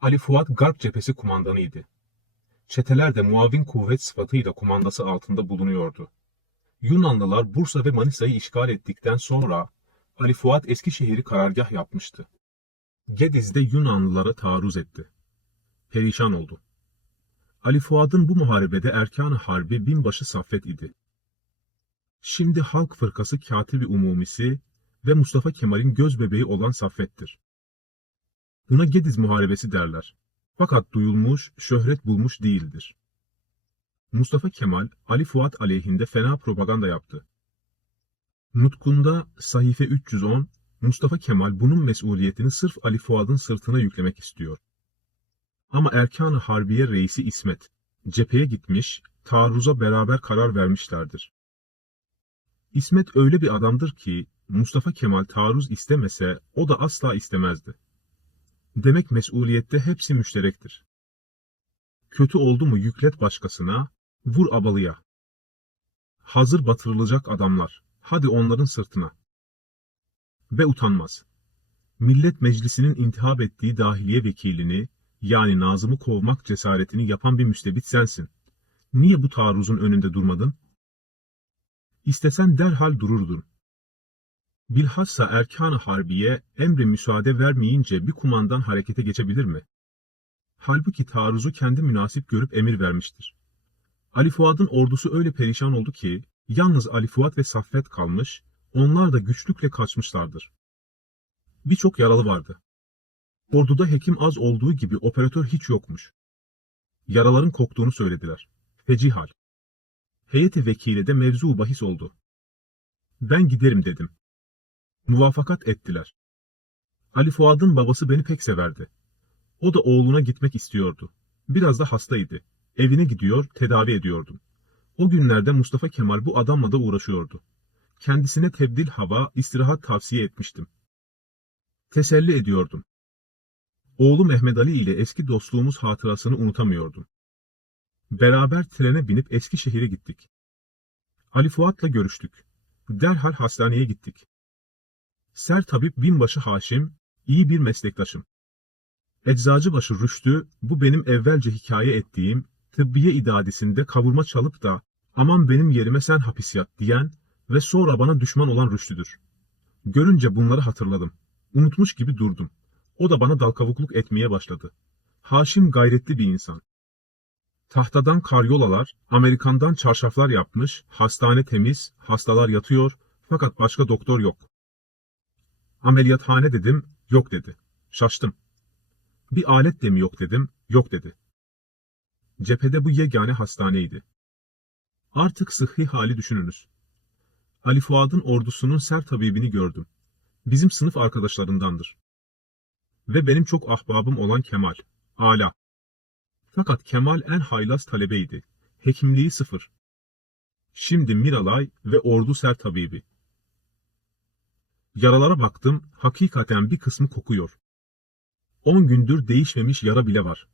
Ali Fuat Garp Cephesi kumandanıydı. Çeteler de muavin kuvvet sıfatıyla kumandası altında bulunuyordu. Yunanlılar Bursa ve Manisa'yı işgal ettikten sonra Ali Fuat Eskişehir'i karargah yapmıştı. Gediz'de Yunanlılara taarruz etti. Perişan oldu. Ali Fuad'ın bu muharebede erkan-ı harbi binbaşı Saffet idi. Şimdi Halk Fırkası Katibi Umumisi ve Mustafa Kemal'in göz bebeği olan Saffet'tir. Buna Gediz Muharebesi derler. Fakat duyulmuş, şöhret bulmuş değildir. Mustafa Kemal, Ali Fuat aleyhinde fena propaganda yaptı. Nutkunda sahife 310, Mustafa Kemal bunun mesuliyetini sırf Ali Fuad'ın sırtına yüklemek istiyor. Ama Erkan-ı Harbiye reisi İsmet, cepheye gitmiş, taarruza beraber karar vermişlerdir. İsmet öyle bir adamdır ki, Mustafa Kemal taarruz istemese o da asla istemezdi. Demek mesuliyette hepsi müşterektir. Kötü oldu mu yüklet başkasına, vur abalıya. Hazır batırılacak adamlar, hadi onların sırtına. Ve utanmaz. Millet Meclisi'nin intihap ettiği dahiliye vekilini, yani Nazım'ı kovmak cesaretini yapan bir müstebit sensin. Niye bu taarruzun önünde durmadın? İstesen derhal dururdun. Bilhassa erkan-ı harbiye emri müsaade vermeyince bir kumandan harekete geçebilir mi? Halbuki taarruzu kendi münasip görüp emir vermiştir. Ali Fuad'ın ordusu öyle perişan oldu ki, yalnız Ali Fuat ve Saffet kalmış, onlar da güçlükle kaçmışlardır. Birçok yaralı vardı. Orduda hekim az olduğu gibi operatör hiç yokmuş. Yaraların koktuğunu söylediler. Feci hal. Heyeti vekile de mevzu bahis oldu. Ben giderim dedim. Muvafakat ettiler. Ali Fuad'ın babası beni pek severdi. O da oğluna gitmek istiyordu. Biraz da hastaydı. Evine gidiyor, tedavi ediyordum. O günlerde Mustafa Kemal bu adamla da uğraşıyordu. Kendisine tebdil hava, istirahat tavsiye etmiştim. Teselli ediyordum. Oğlu Mehmet Ali ile eski dostluğumuz hatırasını unutamıyordum. Beraber trene binip Eskişehir'e gittik. Ali Fuat'la görüştük. Derhal hastaneye gittik. Ser tabip binbaşı Haşim, iyi bir meslektaşım. Eczacıbaşı Rüştü, bu benim evvelce hikaye ettiğim, tıbbiye idadisinde kavurma çalıp da, aman benim yerime sen hapis yat diyen ve sonra bana düşman olan Rüştü'dür. Görünce bunları hatırladım. Unutmuş gibi durdum. O da bana dalkavukluk etmeye başladı. Haşim gayretli bir insan. Tahtadan karyolalar, Amerikan'dan çarşaflar yapmış, hastane temiz, hastalar yatıyor, fakat başka doktor yok. Ameliyathane dedim, yok dedi. Şaştım. Bir alet de mi yok dedim, yok dedi. Cephede bu yegane hastaneydi. Artık sıhhi hali düşününüz. Ali Fuad'ın ordusunun ser tabibini gördüm. Bizim sınıf arkadaşlarındandır. Ve benim çok ahbabım olan Kemal. Ala. Fakat Kemal en haylaz talebeydi. Hekimliği sıfır. Şimdi Miralay ve ordu ser tabibi. Yaralara baktım, hakikaten bir kısmı kokuyor. On gündür değişmemiş yara bile var.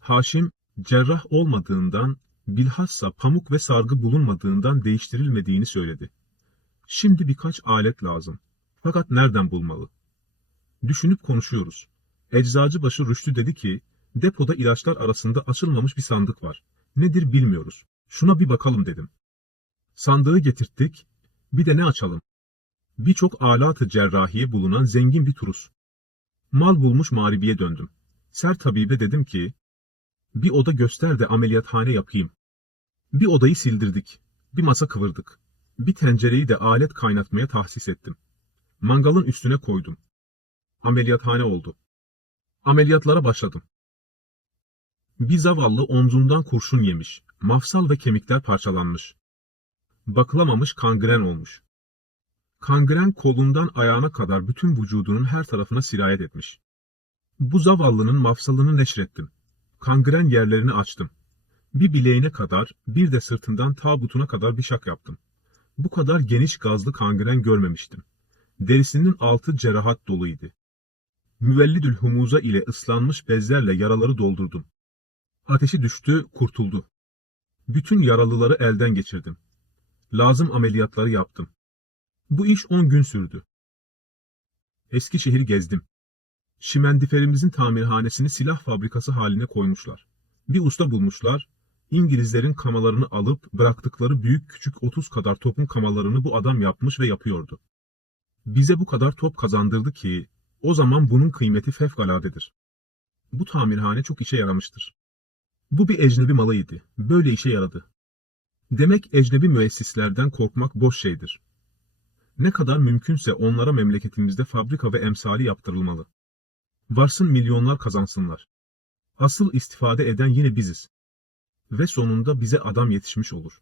Haşim, cerrah olmadığından, bilhassa pamuk ve sargı bulunmadığından değiştirilmediğini söyledi. Şimdi birkaç alet lazım. Fakat nereden bulmalı? Düşünüp konuşuyoruz. Eczacıbaşı Rüştü dedi ki, depoda ilaçlar arasında açılmamış bir sandık var. Nedir bilmiyoruz. Şuna bir bakalım dedim. Sandığı getirttik, bir de ne açalım? Birçok alatı cerrahiye bulunan zengin bir turus. Mal bulmuş mağribiye döndüm. Ser tabibe dedim ki, bir oda göster de ameliyathane yapayım. Bir odayı sildirdik. Bir masa kıvırdık. Bir tencereyi de alet kaynatmaya tahsis ettim. Mangalın üstüne koydum. Ameliyathane oldu. Ameliyatlara başladım. Bir zavallı omzundan kurşun yemiş. Mafsal ve kemikler parçalanmış. Bakılamamış kangren olmuş. Kangren kolundan ayağına kadar bütün vücudunun her tarafına sirayet etmiş. Bu zavallının mafsalını neşrettim. Kangren yerlerini açtım. Bir bileğine kadar, bir de sırtından tabutuna kadar bir şak yaptım. Bu kadar geniş gazlı kangren görmemiştim. Derisinin altı cerahat doluydu. Müvellidül humuza ile ıslanmış bezlerle yaraları doldurdum. Ateşi düştü, kurtuldu. Bütün yaralıları elden geçirdim. Lazım ameliyatları yaptım. Bu iş on gün sürdü. Eskişehir gezdim. Şimendiferimizin tamirhanesini silah fabrikası haline koymuşlar. Bir usta bulmuşlar, İngilizlerin kamalarını alıp bıraktıkları büyük küçük 30 kadar topun kamalarını bu adam yapmış ve yapıyordu. Bize bu kadar top kazandırdı ki o zaman bunun kıymeti fevkaladedir. Bu tamirhane çok işe yaramıştır. Bu bir ecnebi malıydı. Böyle işe yaradı. Demek ecnebi müessislerden korkmak boş şeydir. Ne kadar mümkünse onlara memleketimizde fabrika ve emsali yaptırılmalı. Varsın milyonlar kazansınlar. Asıl istifade eden yine biziz. Ve sonunda bize adam yetişmiş olur.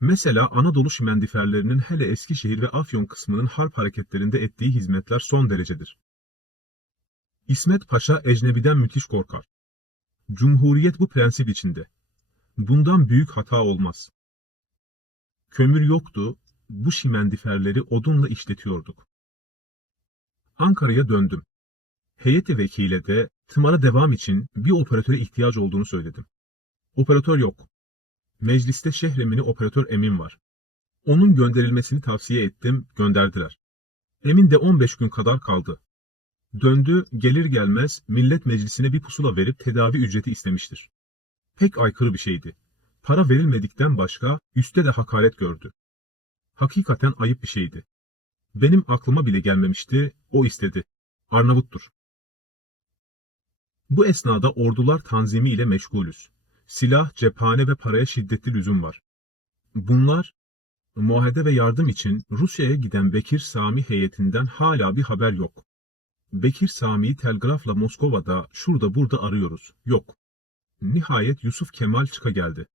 Mesela Anadolu şimendiferlerinin hele Eskişehir ve Afyon kısmının harp hareketlerinde ettiği hizmetler son derecedir. İsmet Paşa ecnebiden müthiş korkar. Cumhuriyet bu prensip içinde. Bundan büyük hata olmaz. Kömür yoktu, bu şimendiferleri odunla işletiyorduk. Ankara'ya döndüm. Heyeti vekile de tımara devam için bir operatöre ihtiyaç olduğunu söyledim. Operatör yok. Mecliste şehremini operatör Emin var. Onun gönderilmesini tavsiye ettim, gönderdiler. Emin de 15 gün kadar kaldı. Döndü, gelir gelmez millet meclisine bir pusula verip tedavi ücreti istemiştir. Pek aykırı bir şeydi. Para verilmedikten başka üste de hakaret gördü. Hakikaten ayıp bir şeydi. Benim aklıma bile gelmemişti, o istedi. Arnavuttur. Bu esnada ordular tanzimi ile meşgulüz. Silah, cephane ve paraya şiddetli lüzum var. Bunlar, muahede ve yardım için Rusya'ya giden Bekir Sami heyetinden hala bir haber yok. Bekir Sami'yi telgrafla Moskova'da, şurada burada arıyoruz. Yok. Nihayet Yusuf Kemal çıka geldi.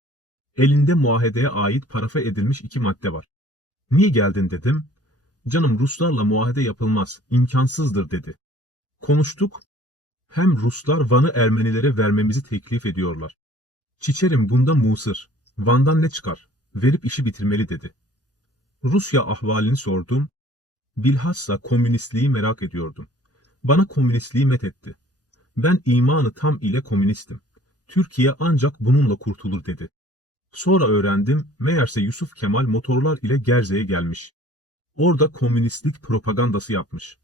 Elinde muahedeye ait parafa edilmiş iki madde var. Niye geldin dedim. Canım Ruslarla muahede yapılmaz, imkansızdır dedi. Konuştuk. Hem Ruslar Van'ı Ermenilere vermemizi teklif ediyorlar. Çiçerim bunda musır. Van'dan ne çıkar? Verip işi bitirmeli dedi. Rusya ahvalini sordum. Bilhassa komünistliği merak ediyordum. Bana komünistliği methetti. Ben imanı tam ile komünistim. Türkiye ancak bununla kurtulur dedi. Sonra öğrendim, meğerse Yusuf Kemal motorlar ile Gerze'ye gelmiş. Orada komünistlik propagandası yapmış.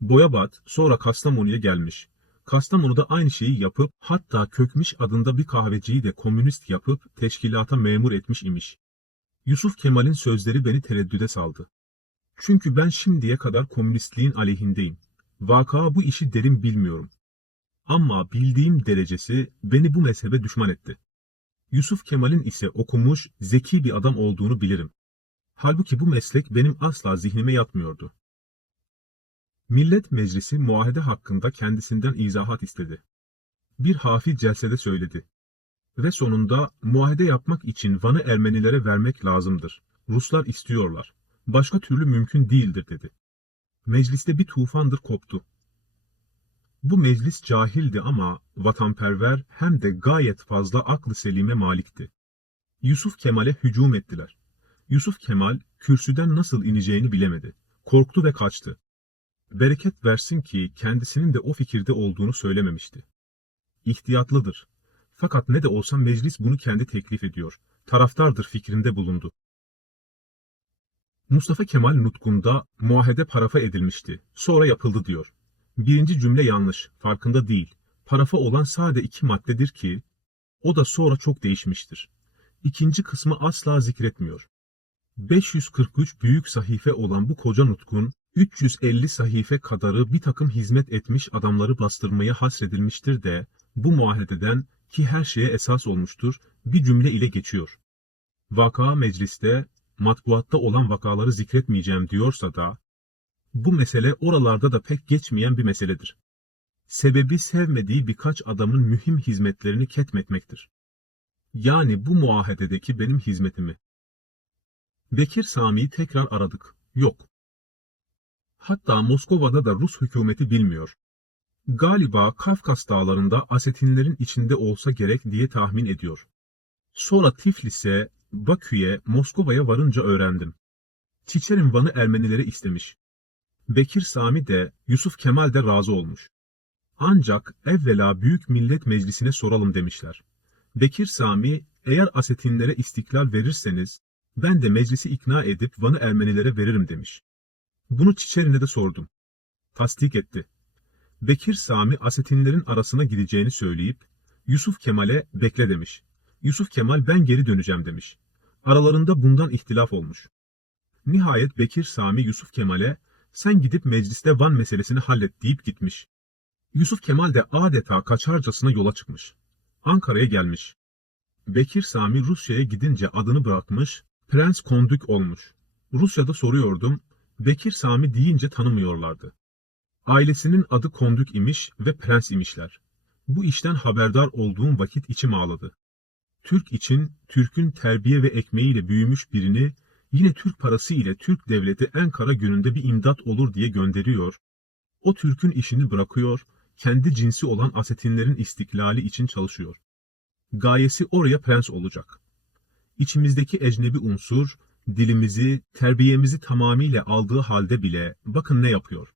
Boyabat, sonra Kastamonu'ya gelmiş. Kastamonu'da aynı şeyi yapıp, hatta Kökmiş adında bir kahveciyi de komünist yapıp teşkilata memur etmiş imiş. Yusuf Kemal'in sözleri beni tereddüde saldı. Çünkü ben şimdiye kadar komünistliğin aleyhindeyim. Vaka bu işi derin bilmiyorum. Ama bildiğim derecesi beni bu mezhebe düşman etti. Yusuf Kemal'in ise okumuş, zeki bir adam olduğunu bilirim. Halbuki bu meslek benim asla zihnime yatmıyordu. Millet Meclisi muahede hakkında kendisinden izahat istedi. Bir hafif celsede söyledi. Ve sonunda muahede yapmak için Van'ı Ermenilere vermek lazımdır. Ruslar istiyorlar. Başka türlü mümkün değildir dedi. Mecliste bir tufandır koptu. Bu meclis cahildi ama vatanperver hem de gayet fazla aklı selime malikti. Yusuf Kemal'e hücum ettiler. Yusuf Kemal kürsüden nasıl ineceğini bilemedi. Korktu ve kaçtı. Bereket versin ki kendisinin de o fikirde olduğunu söylememişti. İhtiyatlıdır. Fakat ne de olsa meclis bunu kendi teklif ediyor. Taraftardır fikrinde bulundu. Mustafa Kemal nutkunda muahede parafa edilmişti. Sonra yapıldı diyor. Birinci cümle yanlış, farkında değil. Parafa olan sade iki maddedir ki, o da sonra çok değişmiştir. İkinci kısmı asla zikretmiyor. 543 büyük sahife olan bu koca nutkun, 350 sahife kadarı bir takım hizmet etmiş adamları bastırmaya hasredilmiştir de, bu muahededen ki her şeye esas olmuştur, bir cümle ile geçiyor. Vaka mecliste, matbuatta olan vakaları zikretmeyeceğim diyorsa da, bu mesele oralarda da pek geçmeyen bir meseledir. Sebebi sevmediği birkaç adamın mühim hizmetlerini ketmetmektir. Yani bu muahededeki benim hizmetimi. Bekir Sami'yi tekrar aradık. Yok. Hatta Moskova'da da Rus hükümeti bilmiyor. Galiba Kafkas dağlarında asetinlerin içinde olsa gerek diye tahmin ediyor. Sonra Tiflis'e, Bakü'ye, Moskova'ya varınca öğrendim. Çiçerin Van'ı Ermenilere istemiş. Bekir Sami de, Yusuf Kemal de razı olmuş. Ancak evvela Büyük Millet Meclisi'ne soralım demişler. Bekir Sami, eğer asetinlere istiklal verirseniz, ben de meclisi ikna edip Van'ı Ermenilere veririm demiş. Bunu Çiçerin'e de sordum. Tasdik etti. Bekir Sami Asetinlerin arasına gideceğini söyleyip Yusuf Kemal'e bekle demiş. Yusuf Kemal ben geri döneceğim demiş. Aralarında bundan ihtilaf olmuş. Nihayet Bekir Sami Yusuf Kemal'e sen gidip mecliste Van meselesini hallet deyip gitmiş. Yusuf Kemal de adeta kaçarcasına yola çıkmış. Ankara'ya gelmiş. Bekir Sami Rusya'ya gidince adını bırakmış, Prens Kondük olmuş. Rusya'da soruyordum, Bekir Sami deyince tanımıyorlardı. Ailesinin adı Kondük imiş ve Prens imişler. Bu işten haberdar olduğum vakit içim ağladı. Türk için, Türk'ün terbiye ve ekmeğiyle büyümüş birini, yine Türk parası ile Türk devleti en kara gününde bir imdat olur diye gönderiyor, o Türk'ün işini bırakıyor, kendi cinsi olan asetinlerin istiklali için çalışıyor. Gayesi oraya prens olacak. İçimizdeki ecnebi unsur, dilimizi, terbiyemizi tamamıyla aldığı halde bile bakın ne yapıyor.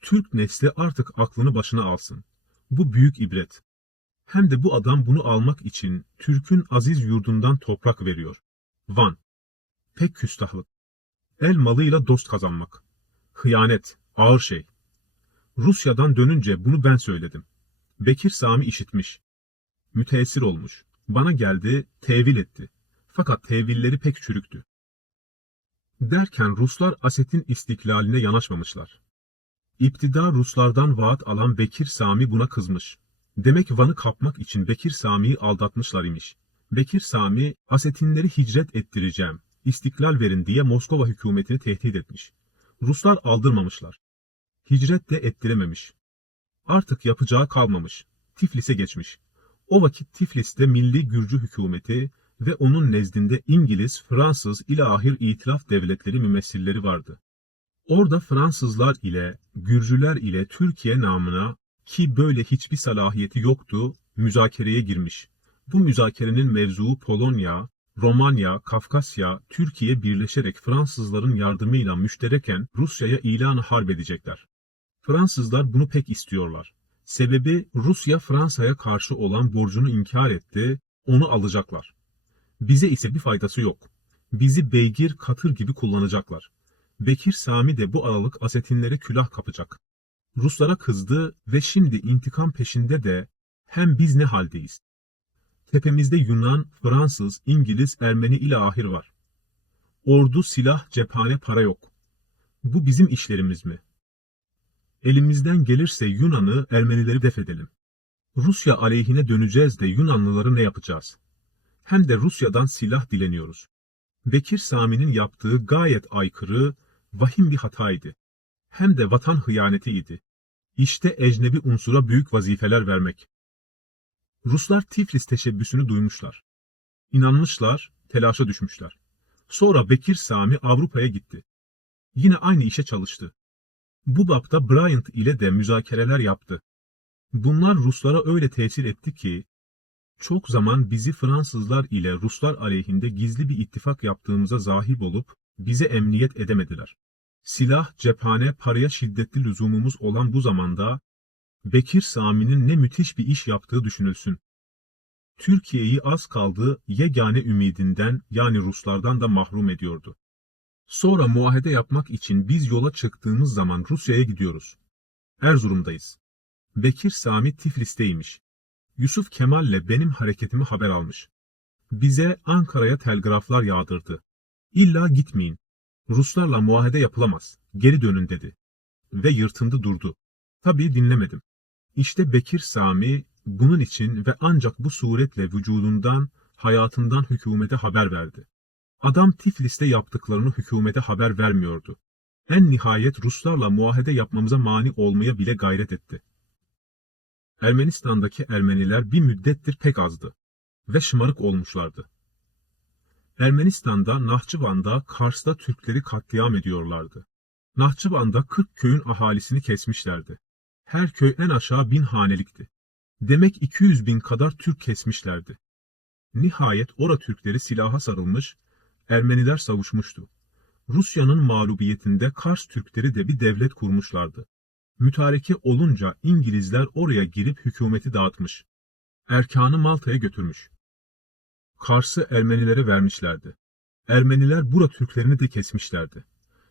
Türk nesli artık aklını başına alsın. Bu büyük ibret. Hem de bu adam bunu almak için Türk'ün aziz yurdundan toprak veriyor. Van. Pek küstahlık. El malıyla dost kazanmak. Hıyanet, ağır şey. Rusya'dan dönünce bunu ben söyledim. Bekir Sami işitmiş. Müteessir olmuş. Bana geldi, tevil etti. Fakat tevilleri pek çürüktü. Derken Ruslar Aset'in istiklaline yanaşmamışlar. İptida Ruslardan vaat alan Bekir Sami buna kızmış. Demek Van'ı kapmak için Bekir Sami'yi aldatmışlar imiş. Bekir Sami, Asetinleri hicret ettireceğim, istiklal verin diye Moskova hükümetini tehdit etmiş. Ruslar aldırmamışlar. Hicret de ettirememiş. Artık yapacağı kalmamış. Tiflis'e geçmiş. O vakit Tiflis'te Milli Gürcü hükümeti ve onun nezdinde İngiliz, Fransız ile ahir itilaf devletleri mümessilleri vardı. Orada Fransızlar ile, Gürcüler ile Türkiye namına ki böyle hiçbir salahiyeti yoktu, müzakereye girmiş. Bu müzakerenin mevzuu Polonya, Romanya, Kafkasya, Türkiye birleşerek Fransızların yardımıyla müştereken Rusya'ya ilan harp edecekler. Fransızlar bunu pek istiyorlar. Sebebi Rusya Fransa'ya karşı olan borcunu inkar etti, onu alacaklar. Bize ise bir faydası yok. Bizi beygir katır gibi kullanacaklar. Bekir Sami de bu aralık asetinlere külah kapacak. Ruslara kızdı ve şimdi intikam peşinde de hem biz ne haldeyiz? Tepemizde Yunan, Fransız, İngiliz, Ermeni ile ahir var. Ordu, silah, cephane, para yok. Bu bizim işlerimiz mi? Elimizden gelirse Yunan'ı, Ermenileri def edelim. Rusya aleyhine döneceğiz de Yunanlıları ne yapacağız? Hem de Rusya'dan silah dileniyoruz. Bekir Sami'nin yaptığı gayet aykırı, vahim bir hataydı. Hem de vatan hıyanetiydi. İşte ecnebi unsura büyük vazifeler vermek. Ruslar Tiflis teşebbüsünü duymuşlar. İnanmışlar, telaşa düşmüşler. Sonra Bekir Sami Avrupa'ya gitti. Yine aynı işe çalıştı. Bu bapta Bryant ile de müzakereler yaptı. Bunlar Ruslara öyle tesir etti ki, çok zaman bizi Fransızlar ile Ruslar aleyhinde gizli bir ittifak yaptığımıza zahip olup, bize emniyet edemediler. Silah, cephane, paraya şiddetli lüzumumuz olan bu zamanda, Bekir Sami'nin ne müthiş bir iş yaptığı düşünülsün. Türkiye'yi az kaldı yegane ümidinden yani Ruslardan da mahrum ediyordu. Sonra muahede yapmak için biz yola çıktığımız zaman Rusya'ya gidiyoruz. Erzurum'dayız. Bekir Sami Tiflis'teymiş. Yusuf Kemal'le benim hareketimi haber almış. Bize Ankara'ya telgraflar yağdırdı. İlla gitmeyin. Ruslarla muahede yapılamaz. Geri dönün dedi. Ve yırtındı durdu. Tabii dinlemedim. İşte Bekir Sami bunun için ve ancak bu suretle vücudundan, hayatından hükümete haber verdi. Adam Tiflis'te yaptıklarını hükümete haber vermiyordu. En nihayet Ruslarla muahede yapmamıza mani olmaya bile gayret etti. Ermenistan'daki Ermeniler bir müddettir pek azdı ve şımarık olmuşlardı. Ermenistan'da, Nahçıvan'da, Kars'ta Türkleri katliam ediyorlardı. Nahçıvan'da 40 köyün ahalisini kesmişlerdi. Her köy en aşağı bin hanelikti. Demek 200 bin kadar Türk kesmişlerdi. Nihayet ora Türkleri silaha sarılmış, Ermeniler savuşmuştu. Rusya'nın mağlubiyetinde Kars Türkleri de bir devlet kurmuşlardı. Mütareke olunca İngilizler oraya girip hükümeti dağıtmış. Erkanı Malta'ya götürmüş. Kars'ı Ermenilere vermişlerdi. Ermeniler bura Türklerini de kesmişlerdi.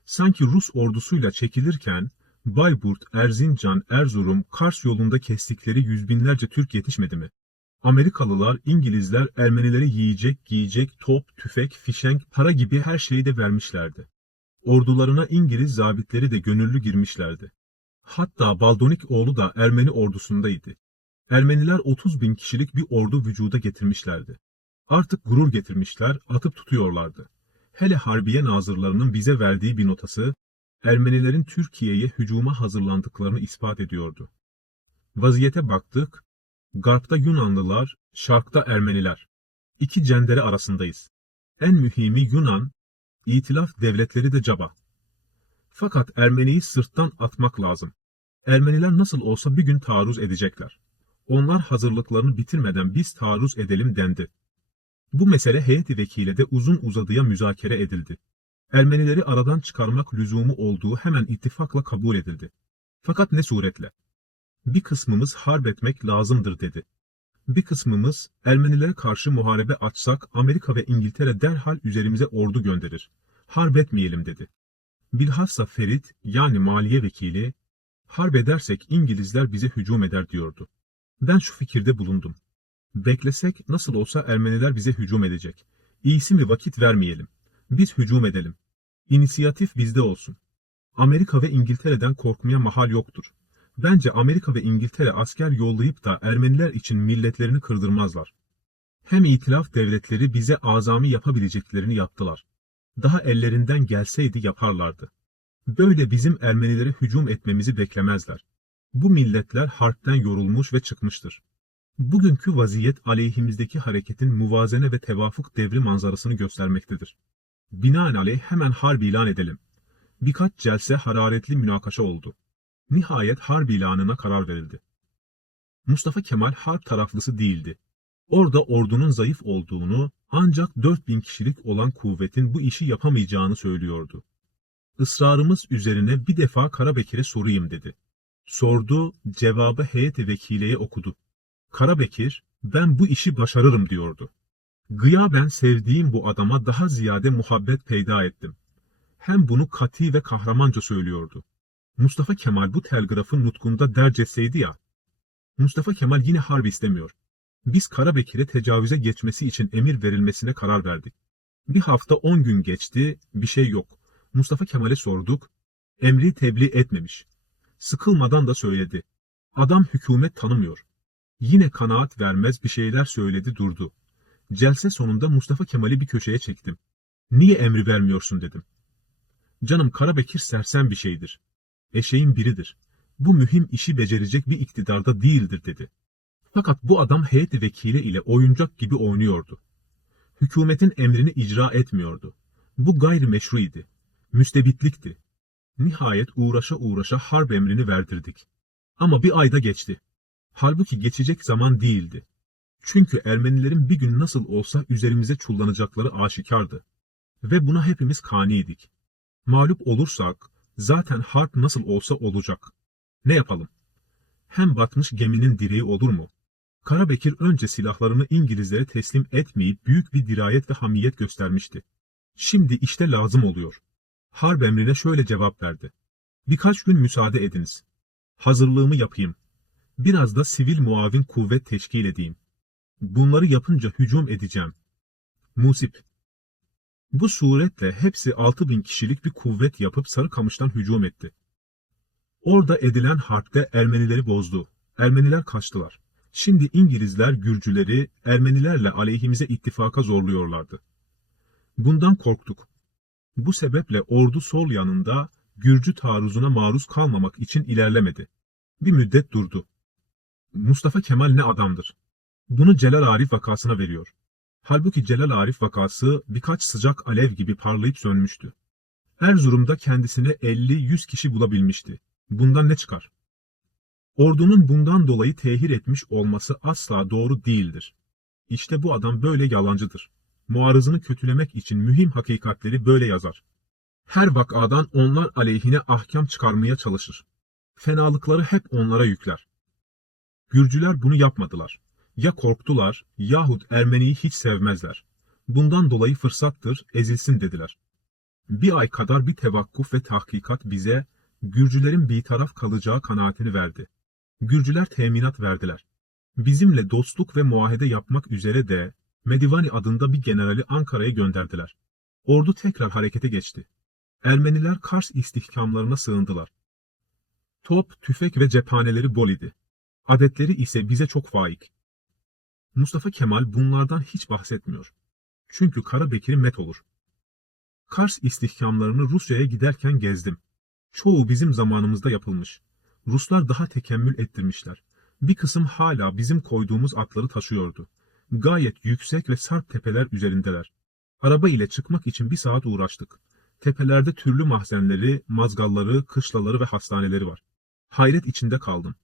Sanki Rus ordusuyla çekilirken Bayburt, Erzincan, Erzurum, Kars yolunda kestikleri yüz binlerce Türk yetişmedi mi? Amerikalılar, İngilizler Ermenilere yiyecek, giyecek, top, tüfek, fişenk, para gibi her şeyi de vermişlerdi. Ordularına İngiliz zabitleri de gönüllü girmişlerdi. Hatta Baldonik oğlu da Ermeni ordusundaydı. Ermeniler 30 bin kişilik bir ordu vücuda getirmişlerdi. Artık gurur getirmişler, atıp tutuyorlardı. Hele Harbiye nazırlarının bize verdiği bir notası, Ermenilerin Türkiye'ye hücuma hazırlandıklarını ispat ediyordu. Vaziyete baktık, Garpta Yunanlılar, Şarkta Ermeniler. İki cendere arasındayız. En mühimi Yunan, İtilaf devletleri de caba. Fakat Ermeniyi sırttan atmak lazım. Ermeniler nasıl olsa bir gün taarruz edecekler. Onlar hazırlıklarını bitirmeden biz taarruz edelim dendi. Bu mesele heyeti vekile de uzun uzadıya müzakere edildi. Ermenileri aradan çıkarmak lüzumu olduğu hemen ittifakla kabul edildi. Fakat ne suretle? Bir kısmımız harp etmek lazımdır dedi. Bir kısmımız Ermenilere karşı muharebe açsak Amerika ve İngiltere derhal üzerimize ordu gönderir. Harp etmeyelim dedi. Bilhassa Ferit yani maliye vekili harp edersek İngilizler bize hücum eder diyordu. Ben şu fikirde bulundum. Beklesek nasıl olsa Ermeniler bize hücum edecek. İyisi mi vakit vermeyelim. Biz hücum edelim. İnisiyatif bizde olsun. Amerika ve İngiltere'den korkmaya mahal yoktur. Bence Amerika ve İngiltere asker yollayıp da Ermeniler için milletlerini kırdırmazlar. Hem itilaf devletleri bize azami yapabileceklerini yaptılar. Daha ellerinden gelseydi yaparlardı. Böyle bizim Ermenilere hücum etmemizi beklemezler. Bu milletler harpten yorulmuş ve çıkmıştır. Bugünkü vaziyet aleyhimizdeki hareketin muvazene ve tevafuk devri manzarasını göstermektedir. Binaenaleyh hemen harp ilan edelim. Birkaç celse hararetli münakaşa oldu. Nihayet harp ilanına karar verildi. Mustafa Kemal harp taraflısı değildi. Orada ordunun zayıf olduğunu, ancak 4000 kişilik olan kuvvetin bu işi yapamayacağını söylüyordu. Israrımız üzerine bir defa Karabekir'e sorayım dedi. Sordu, cevabı heyet vekileye okudu. Karabekir, ben bu işi başarırım diyordu. Gıyaben sevdiğim bu adama daha ziyade muhabbet peyda ettim. Hem bunu kati ve kahramanca söylüyordu. Mustafa Kemal bu telgrafın nutkunda derc etseydi ya. Mustafa Kemal yine harp istemiyor. Biz Karabekir'e tecavüze geçmesi için emir verilmesine karar verdik. Bir hafta on gün geçti, bir şey yok. Mustafa Kemal'e sorduk, emri tebliğ etmemiş. Sıkılmadan da söyledi. Adam hükümet tanımıyor. Yine kanaat vermez bir şeyler söyledi durdu. Celse sonunda Mustafa Kemal'i bir köşeye çektim. Niye emri vermiyorsun dedim. Canım Karabekir sersem bir şeydir. Eşeğin biridir. Bu mühim işi becerecek bir iktidarda değildir dedi. Fakat bu adam heyet vekili ile oyuncak gibi oynuyordu. Hükümetin emrini icra etmiyordu. Bu gayrimeşruiydi. Müstebitlikti. Nihayet uğraşa uğraşa harp emrini verdirdik. Ama bir ayda geçti. Halbuki geçecek zaman değildi. Çünkü Ermenilerin bir gün nasıl olsa üzerimize çullanacakları aşikardı. Ve buna hepimiz kaniydik. Mağlup olursak zaten harp nasıl olsa olacak. Ne yapalım? Hem batmış geminin direği olur mu? Karabekir önce silahlarını İngilizlere teslim etmeyip büyük bir dirayet ve hamiyet göstermişti. Şimdi işte lazım oluyor. Harp emrine şöyle cevap verdi. Birkaç gün müsaade ediniz. Hazırlığımı yapayım. Biraz da sivil muavin kuvvet teşkil edeyim. Bunları yapınca hücum edeceğim. Musip. Bu suretle hepsi 6000 kişilik bir kuvvet yapıp Sarıkamış'tan hücum etti. Orada edilen harpte Ermenileri bozdu. Ermeniler kaçtılar. Şimdi İngilizler Gürcüleri Ermenilerle aleyhimize ittifaka zorluyorlardı. Bundan korktuk. Bu sebeple ordu sol yanında Gürcü taarruzuna maruz kalmamak için ilerlemedi. Bir müddet durdu. Mustafa Kemal ne adamdır. Bunu Celal Arif vakasına veriyor. Halbuki Celal Arif vakası birkaç sıcak alev gibi parlayıp sönmüştü. Erzurum'da kendisine 50-100 kişi bulabilmişti. Bundan ne çıkar? Ordunun bundan dolayı tehir etmiş olması asla doğru değildir. İşte bu adam böyle yalancıdır. Muarızını kötülemek için mühim hakikatleri böyle yazar. Her vakadan onlar aleyhine ahkam çıkarmaya çalışır. Fenalıkları hep onlara yükler. Gürcüler bunu yapmadılar. Ya korktular yahut Ermeniyi hiç sevmezler. Bundan dolayı fırsattır, ezilsin dediler. Bir ay kadar bir tevakkuf ve tahkikat bize Gürcülerin bir taraf kalacağı kanaatini verdi. Gürcüler teminat verdiler. Bizimle dostluk ve muahede yapmak üzere de Medivani adında bir generali Ankara'ya gönderdiler. Ordu tekrar harekete geçti. Ermeniler Kars istihkamlarına sığındılar. Top, tüfek ve cephaneleri bol idi. Adetleri ise bize çok faik. Mustafa Kemal bunlardan hiç bahsetmiyor. Çünkü Karabekir'i met olur. Kars istihkamlarını Rusya'ya giderken gezdim. Çoğu bizim zamanımızda yapılmış. Ruslar daha tekemmül ettirmişler. Bir kısım hala bizim koyduğumuz atları taşıyordu. Gayet yüksek ve sarp tepeler üzerindeler. Araba ile çıkmak için bir saat uğraştık. Tepelerde türlü mahzenleri, mazgalları, kışlaları ve hastaneleri var. Hayret içinde kaldım.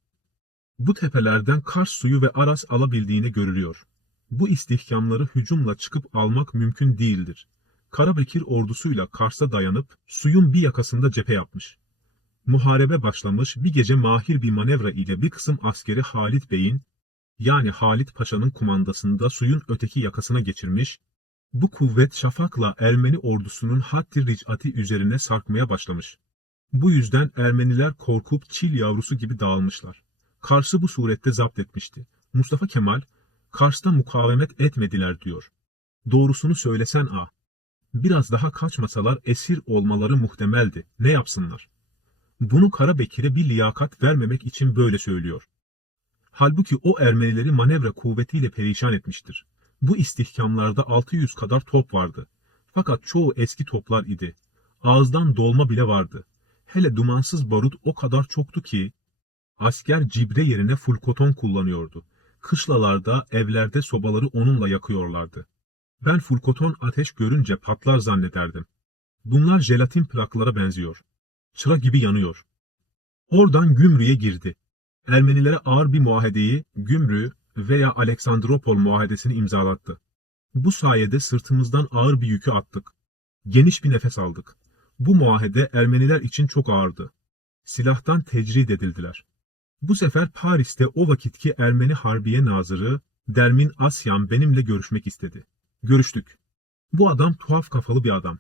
Bu tepelerden Kars suyu ve Aras alabildiğine görülüyor. Bu istihkamları hücumla çıkıp almak mümkün değildir. Karabekir ordusuyla Kars'a dayanıp suyun bir yakasında cephe yapmış. Muharebe başlamış bir gece mahir bir manevra ile bir kısım askeri Halit Bey'in yani Halit Paşa'nın kumandasında suyun öteki yakasına geçirmiş, bu kuvvet şafakla Ermeni ordusunun haddi ricati üzerine sarkmaya başlamış. Bu yüzden Ermeniler korkup çil yavrusu gibi dağılmışlar. Kars'ı bu surette zapt etmişti. Mustafa Kemal, Kars'ta mukavemet etmediler diyor. Doğrusunu söylesen a. Biraz daha kaçmasalar esir olmaları muhtemeldi. Ne yapsınlar? Bunu Karabekir'e bir liyakat vermemek için böyle söylüyor. Halbuki o Ermenileri manevra kuvvetiyle perişan etmiştir. Bu istihkamlarda 600 kadar top vardı. Fakat çoğu eski toplar idi. Ağızdan dolma bile vardı. Hele dumansız barut o kadar çoktu ki, asker cibre yerine fulkoton kullanıyordu. Kışlalarda, evlerde sobaları onunla yakıyorlardı. Ben fulkoton ateş görünce patlar zannederdim. Bunlar jelatin plaklara benziyor. Çıra gibi yanıyor. Oradan Gümrü'ye girdi. Ermenilere ağır bir muahedeyi Gümrü veya Aleksandropol muahedesini imzalattı. Bu sayede sırtımızdan ağır bir yükü attık. Geniş bir nefes aldık. Bu muahede Ermeniler için çok ağırdı. Silahtan tecrid edildiler. Bu sefer Paris'te o vakitki Ermeni Harbiye Nazırı Dermin Asyan benimle görüşmek istedi. Görüştük. Bu adam tuhaf kafalı bir adam.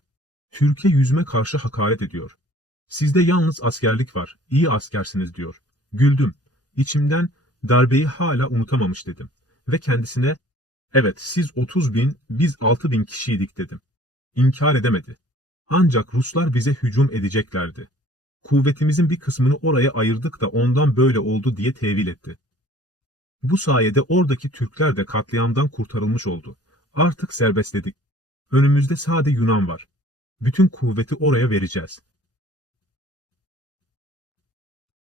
Türkiye yüzme karşı hakaret ediyor. Sizde yalnız askerlik var, iyi askersiniz diyor. Güldüm. İçimden darbeyi hala unutamamış dedim. Ve kendisine, evet siz 30 bin, biz 6 bin kişiydik dedim. İnkar edemedi. Ancak Ruslar bize hücum edeceklerdi. Kuvvetimizin bir kısmını oraya ayırdık da ondan böyle oldu diye tevil etti. Bu sayede oradaki Türkler de katliamdan kurtarılmış oldu. Artık serbestledik. Önümüzde sade Yunan var. Bütün kuvveti oraya vereceğiz.